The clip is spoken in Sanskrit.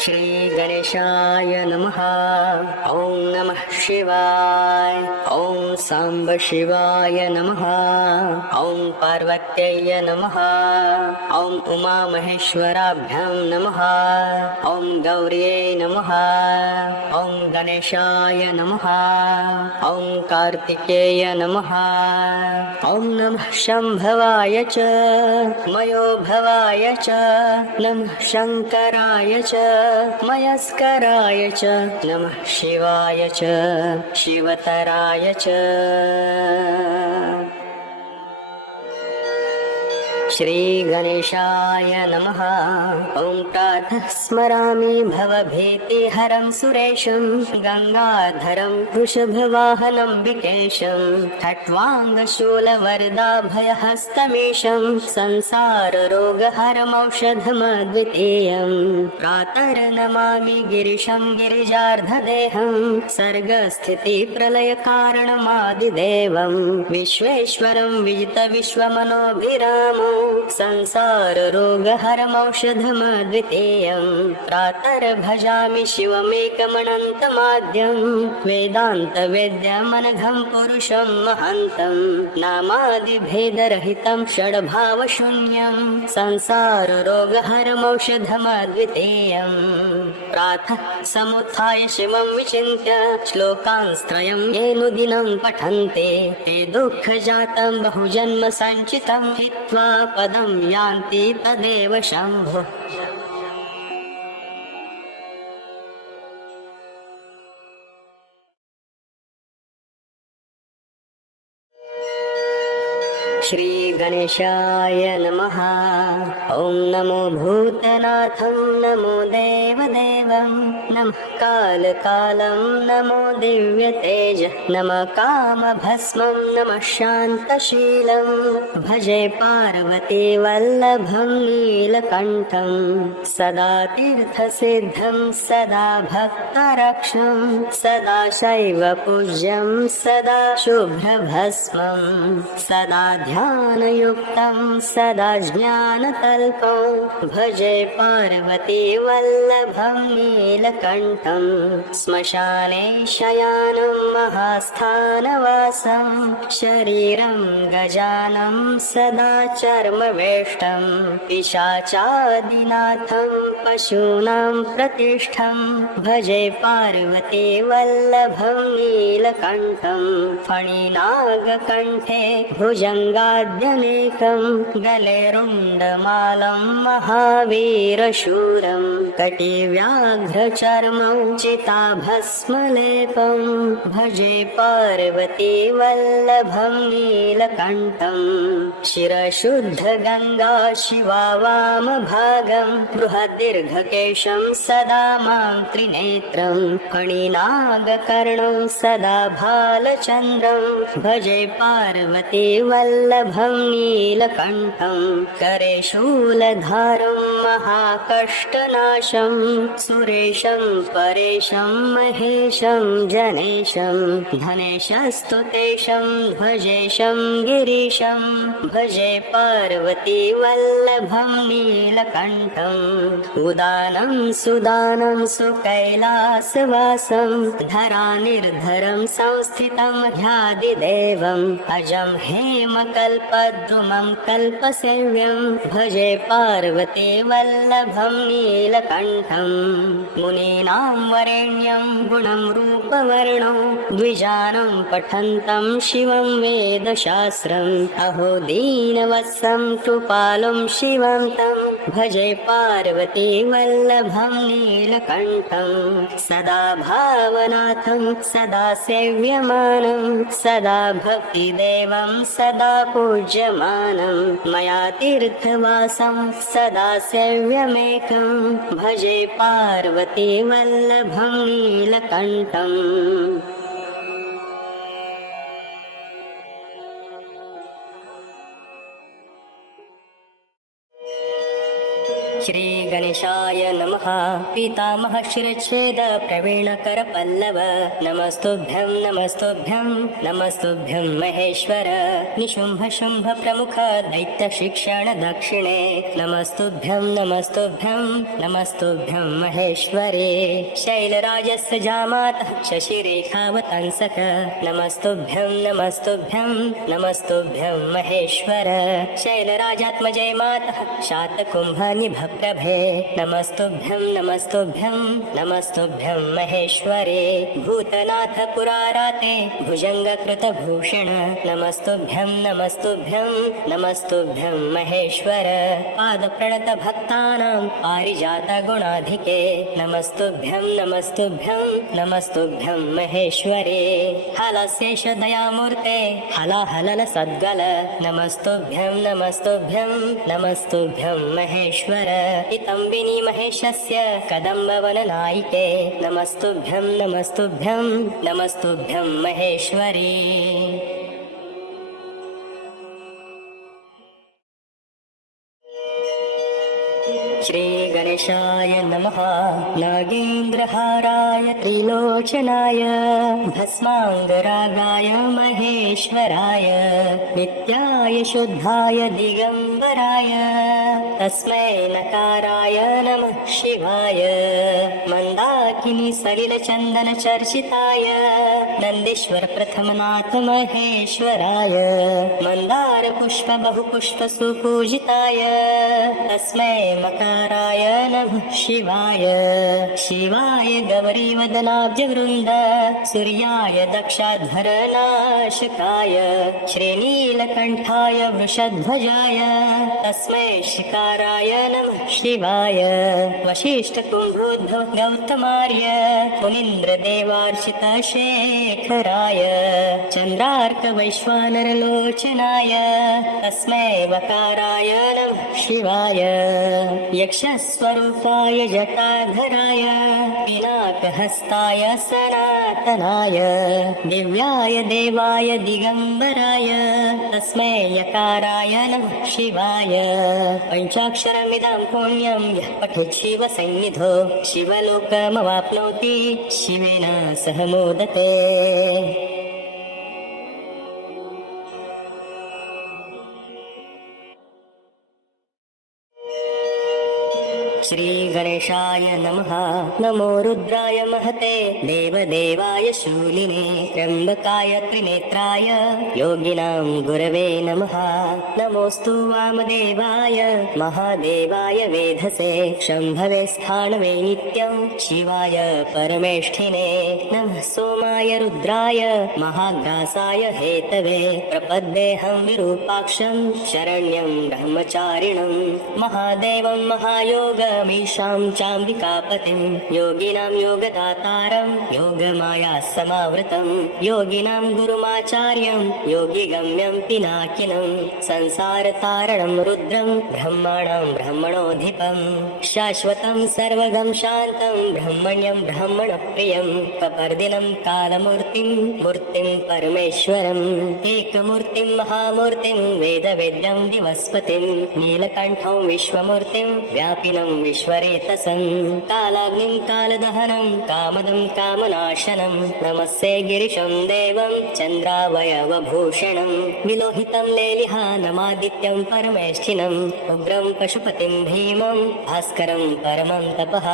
श्री गणेशाय नमः। ॐ नमः शिवाय। ॐ सांब शिवाय नमः। ॐ पार्वत्यै नमः। ॐ उमा महेश्वराभ्यां नमः। ॐ गौर्यै नमः। ॐ गणेशाय नमः। ॐ कार्तिकेय नमः। ॐ नमः शम्भवाय च मयो भवाय च नमः शङ्कराय च मयस्कराय च नमः शिवाय च शिवतराय च। श्री गणेशाय नमः। ॐ प्रातः स्मरामि भवभीतिहरं सुरेशं गंगाधरं वृषभवाहनं विकेशं खट्वाङ्गशूलवरदाभयहस्तमीशं संसाररोगहरमौषधमद्वितीयं प्रातर्नमामि गिरिशं गिरिजार्धदेहं सर्गस्थितिप्रलयकारणमादिदेवं विश्वेश्वरं विजितविश्वमनोभिरामं संसाररोगहरमौषधमद्वितीयं प्रातर्भजामि शिवमेकमनन्तमाद्यं वेदान्तवेद्यमनघं पुरुषं महान्तं नामादिभेदरहितं षड्भावशून्यं संसाररोगहरमौषधमद्वितीयं प्रातः समुत्थाय शिवं विचिन्त्य श्लोकांस्त्रयं येनुदिनं पठन्ते ते दुःखजातं बहुजन्म सञ्चितं हित्वा पदं यान्ति तदेव शम्भो। श्री गणेशाय नमः। ॐ नमो भूतनाथं नमो देवदेवं नमः कालकालं नमो दिव्यतेज नमः कामभस्मं नमः शान्तशीलं भजे पार्वती वल्लभं नीलकण्ठं सदा तीर्थसिद्धं सदा भक्तरक्षं सदा शैव पूज्यं सदा शुभ्रभस्मं सदा ध्यानयुक्तं सदा ज्ञानतल्पं भजे पार्वती वल्लभं नीलकण्ठं श्मशाने शयानं महास्थानवासं शरीरं गजानं सदा चर्मवेष्टं पिशाचादिनाथं पशूनां प्रतिष्ठं भजे पार्वती वल्लभं नीलकण्ठं फणिनागकण्ठे भुजङ्गाद्यनेकं गले रुण्डमालं महावीरशूरं कटिव्याघ्रचर्मं चिताभस्मलेपं भजे पार्वती वल्लभं नीलकण्ठं शिरशुद्धगङ्गा शिवा वामभागं बृहद्दीर्घकेशं सदा मां त्रिनेत्रं फणिनागकर्णं सदा भालचन्द्रं भजे पार्वती वल्लभं नीलकण्ठं करे शूलधारं महाकष्टनाशं सुरेशं परेशं महेशं जनेशं धनेशस्तुतेशं भजेशं गिरीशं भजे पार्वती वल्लभं नीलकण्ठं उदानं सुदानं सुकैलासवासं धरानिर्धरं संस्थितं ध्यादिदेवं अजं हेमकल्पद्रुमं कल्पसेव्यं भजे पार्वती वल्लभं नीलकण्ठं मुनीनां वरेण्यं गुणं रूपवर्णं द्विजानं पठन्तं शिवं वेदशास्त्रम् अहो दीनवत्सं कृपालुं शिवं तं भजे पार्वती वल्लभं नीलकण्ठं सदा भावनाथं सदा सेव्यमानं सदा भक्तिदेवं सदा पूज्यमानं मया तीर्थवासं सदा सेव्यमेकं भजे पार्वती वल्लभं नीलकण्ठम्। श्री गणेशाय नमः पीतामह शिरच्छेद प्रवीणकर पल्लव नमस्तुभ्यं नमस्तुभ्यं नमस्तुभ्यं महेश्वर निशुम्भ शुम्भ प्रमुख दैत्य शिक्षण दक्षिणे नमस्तुभ्यं नमस्तुभ्यं नमस्तुभ्यं महेश्वरे शैलराजस्य जामातः शशिरेखावतंसक नमस्तुभ्यं नमस्तुभ्यं नमस्तुभ्यं महेश्वर शैलराजात्मजय मातः शातकुम्भनिभप्रभे नमस्तुभ्यं नमस्तुभ्यं नमस्तुभ्यं महेश्वरे भूतनाथ पुराराते भुजङ्गकृतभूषण नमस्तुभ्यं नमस्तुभ्यं नमस्तुभ्यं महेश्वर पादप्रणतभक्तानां पारिजातगुणाधिके नमस्तुभ्यं नमस्तुभ्यं नमस्तुभ्यं महेश्वरे हलशेषदयामूर्ते हलाहलन सद्गल नमस्तुभ्यं नमस्तुभ्यं नमस्तुभ्यं महेश्वर इतम्बिनी महेशस्य कदम्बवननायिके नमस्तुभ्यं नमस्तुभ्यं नमस्तुभ्यं महेश्वरी श्री गणेशाय नमः नागेन्द्रहाराय त्रिलोचनाय भस्माङ्गरागाय महेश्वराय नित्याय शुद्धाय दिगम्बराय तस्मै नकाराय नमः शिवाय मन्दाकिनी सलिलचन्दन चर्चिताय नन्देश्वर प्रथमनाथ महेश्वराय मन्दार पुष्प बहुपुष्प सुपूजिताय तस्मै मकाराय नमः शिवाय शिवाय गौरी वदनाब्जवृन्द सूर्याय दक्षाध्वरनाशकाय श्रीनीलकण्ठाय वृषध्वजाय तस्मै शिकाराय नमः शिवाय वसिष्ठकुम्भोद्भव गौतमार्य मुनीन्द्रदेवार्चित शेखराय चन्द्रार्कवैश्वानरलोचनाय तस्मै वकाराय नमः शिवाय यक्षस्वरूपाय जटाधराय पिनाकहस्ताय सनातनाय दिव्याय देवाय दिगम्बराय तस्मै यकाराय नमः शिवाय पञ्चाक्षरमिदं पुण्यं यः पठेत् शिवसन्निधौ शिवलोकमवाप्नोति शिवेन सह मोदते श्री गणेशाय नमः नमो रुद्राय महते देवदेवाय शूलिने त्र्यम्बकाय त्रिनेत्राय योगिनां गुरवे नमः नमोऽस्तु वामदेवाय महादेवाय वेधसे शम्भवे स्थाणवे नित्यं शिवाय परमेष्ठिने नमः सोमाय रुद्राय महाग्रासाय हेतवे प्रपद्येऽहं विरूपाक्षं शरण्यं ब्रह्मचारिणं महादेवं महायोगमीशां चाम्बिकापतिं योगिनां योगदातारं योगमाया समावृतं योगिनां गुरुमाचार्यं योगिगम्यं पिनाकिनं संसारतारणं रुद्रं ब्रह्माणां ब्रह्मणोऽधिपं शाश्वतं सर्वगं शान्तं ब्रह्मण्यं ब्रह्मणप्रियं कपर्दिनं कालमूर्तिं मूर्तिं परमेश्वरम् एकमूर्तिं महामूर्तिं वेदवेद्यं दिवस्पतिं नीलकण्ठं विश्वमूर्तिं व्यापिनं विश्वरेतसं कालाग्निं कालदहनं कामदं कामनाशनं नमस्ते गिरिशं देवं चन्द्रावयवभूषणं विलोहितं लेलिहानमादित्यं परमेष्ठिनं उग्रं पशुपतिं भीमं भास्करं परमं तपः